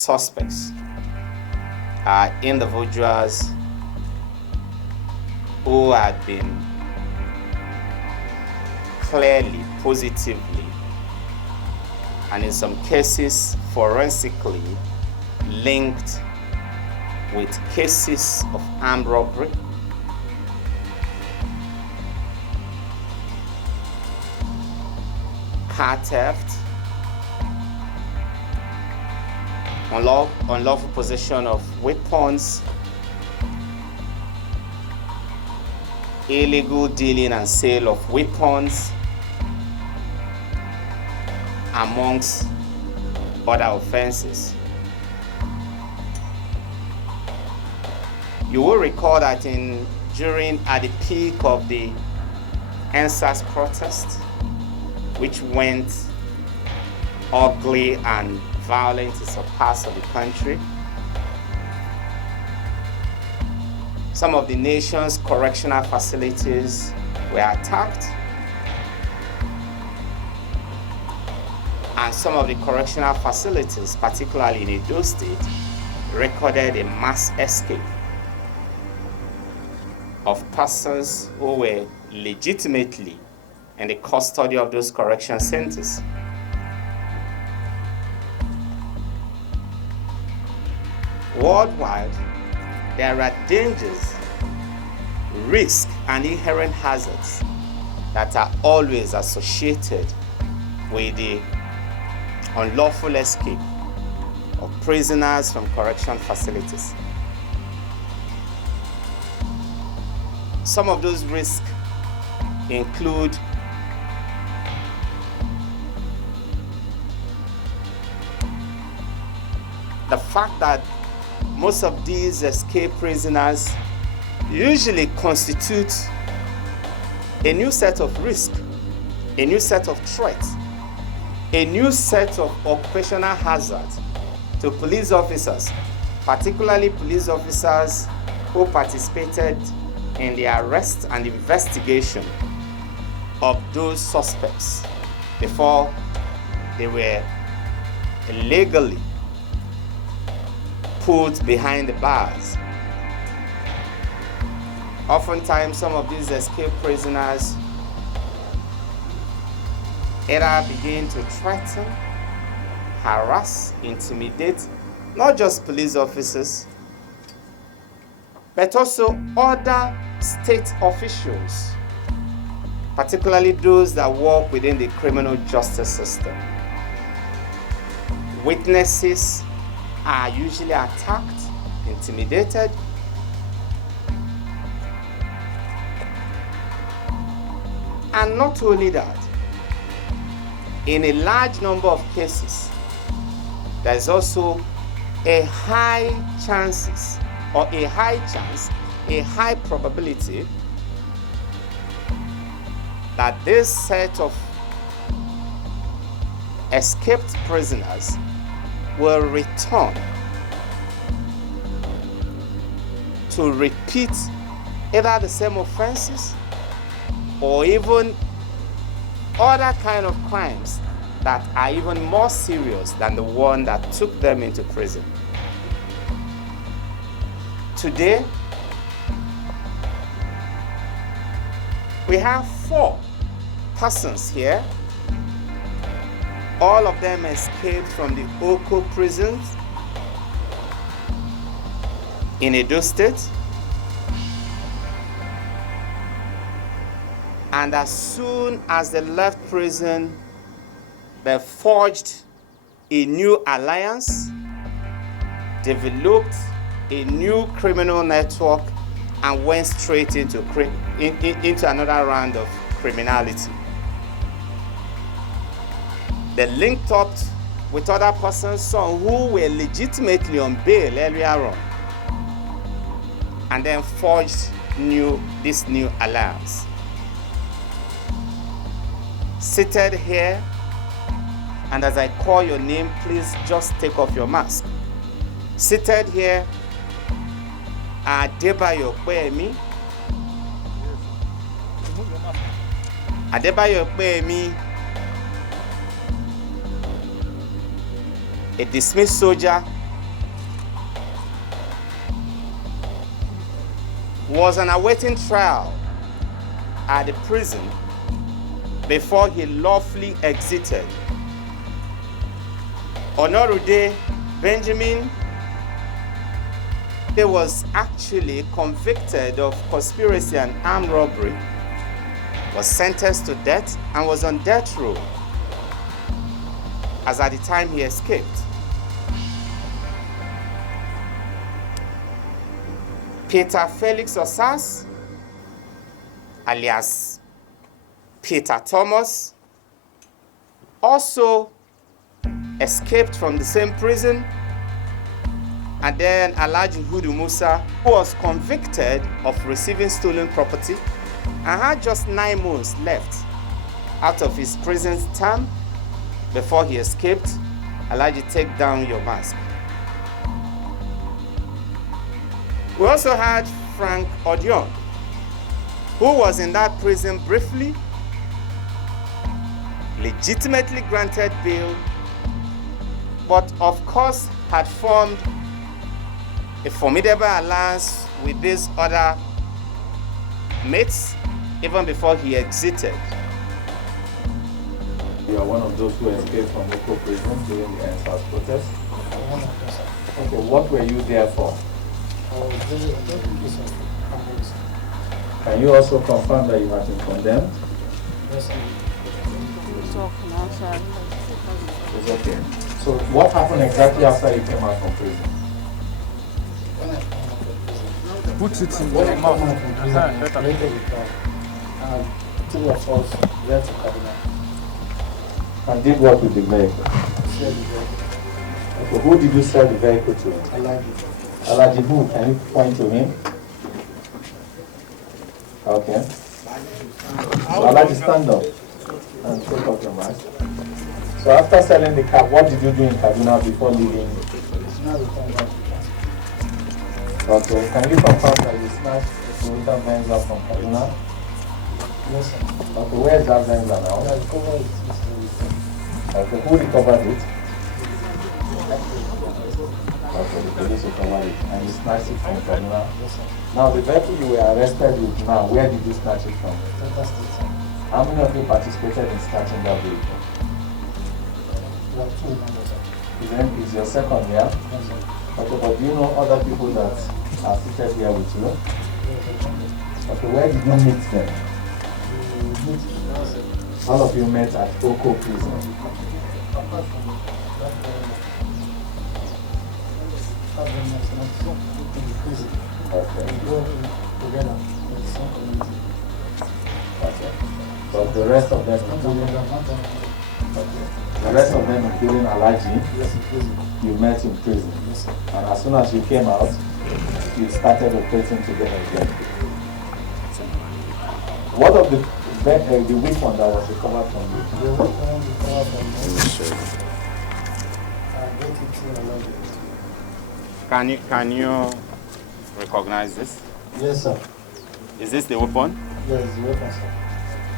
suspects are individuals who had been clearly, positively, and in some cases forensically linked with cases of armed robbery, car theft, unlawful possession of weapons, illegal dealing and sale of weapons, amongst other offenses. You will recall that at the peak of the EndSARS protest, which went ugly and violent in some parts of the country, some of the nation's correctional facilities were attacked, and some of the correctional facilities, particularly in Edo State, recorded a mass escape of persons who were legitimately in the custody of those correction centers. Worldwide, there are dangers, risks, and inherent hazards that are always associated with the unlawful escape of prisoners from correction facilities. Some of those risks include the fact that most of these escaped prisoners usually constitute a new set of risks, a new set of threats, a new set of occupational hazards to police officers, particularly police officers who participated in the arrest and investigation of those suspects before they were illegally put behind the bars. Oftentimes, some of these escaped prisoners either begin to threaten, harass, intimidate, not just police officers, but also other state officials, particularly those that work within the criminal justice system. Witnesses are usually attacked, intimidated, and not only that, in a large number of cases, there is also a high probability that this set of escaped prisoners will return to repeat either the same offenses or even other kind of crimes that are even more serious than the one that took them into prison. Today, we have 4 persons here. All of them escaped from the Oko prisons in Edo State. And as soon as they left prison, they forged a new alliance, developed a new criminal network, and went straight into another round of criminality. They linked up with other persons, some who were legitimately on bail earlier on, and then forged this new alliance. Seated here, and as I call your name, please just take off your mask. Seated here are Adebayo Opeyemi. Adebayo Opeyemi, a dismissed soldier was on awaiting trial at the prison before he lawfully exited. Onorode Benjamin, he was actually convicted of conspiracy and armed robbery, was sentenced to death, and was on death row as at the time he escaped. Peter Felix Osas, alias Peter Thomas, also escaped from the same prison. And then Ahlaji Hudu Musa, who was convicted of receiving stolen property and had just 9 months left out of his prison term before he escaped. Ahlaji, take down your mask. We also had Frank Odion, who was in that prison briefly, legitimately granted bail, but of course had formed a formidable alliance with these other mates even before he exited. You are one of those who escaped from local prison during the EndSARS protest? Okay, what were you there for? Can you also confirm that you have been condemned? Yes, It's okay. So what happened exactly after you came out from prison? Put it in your mouth. Two of us went to Kaduna. And did what with the vehicle? Sell the vehicle. Okay, who did you sell the vehicle to? Ahlaji. Ahlaji who? Can you point to him? Okay. So Ahlaji, stand up and take off your mask. So after selling the car, what did you do in Kaduna before leaving? Now we come back. Okay, can you confirm that you snatched a Toyota Venza from Kaduna? Yes, sir. Okay, where is that Venza now? I recovered it. Okay, who recovered it? Okay, the police recovered it and you snatched it from Kaduna. Yes, sir. Now the vehicle you were arrested with now, where did you snatch it from? Delta State, sir. How many of you participated in snatching that vehicle? We are 2 members, sir. Is your second year? Yes, sir. Okay, but do you know other people that are seated here with you? Okay, where did you meet them? We meet, sir. All of you met at Oko prison. Apart from that in the prison. Okay. We go together in the same community. Okay. But the rest of them, including Ahlaji, Yes, in prison. you met in prison. Yes, sir. And as soon as you came out, you started operating together again. What of the weapon that was recovered from you? The weapon recovered from me. I get it to Ahlaji. Can you recognize this? Yes, sir. Is this the weapon? Yes, the weapon, sir.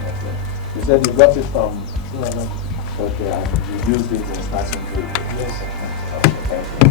Okay. You said you got it from, To Ahlaji. okay, and you used it in snatching vehicle. Yes, sir. Okay, thank you.